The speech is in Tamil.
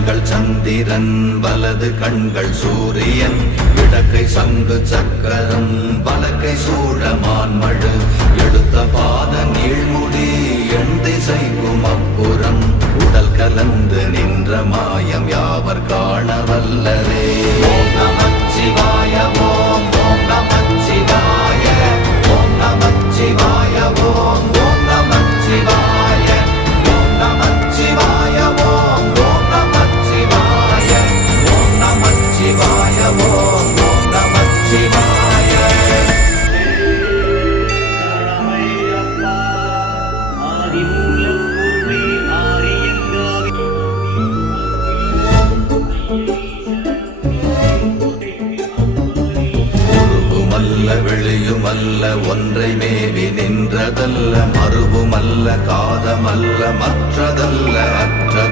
கண்கள் சந்திரன் வலது கண்கள் சூரியன் இடக்கை சங்கு சக்கரம் வலக்கை சூழமான்மழு எடுத்த பாத நீழ்முடி எண் திசைக்கும் அப்புறம் உடல் கலந்து நின்ற மாயம் யாவர் காண வல்லரே. ஓம் நமச்சிவாய ஓம் ஓம் நமச்சிவாய ஓம் நமச்சிவாய ஓம் ஓம் நமச்சிவாய ஓம் நமச்சிவாய ஓம் ஓம் நமச்சிவாய ஓம் நமச்சிவாய ஓம் ஓம் நமச்சிவாய. வெளியுமல்ல ஒன்றை மேவி நின்றதல்ல மறுவுமல்ல காதமல்ல மற்றதல்ல அற்ற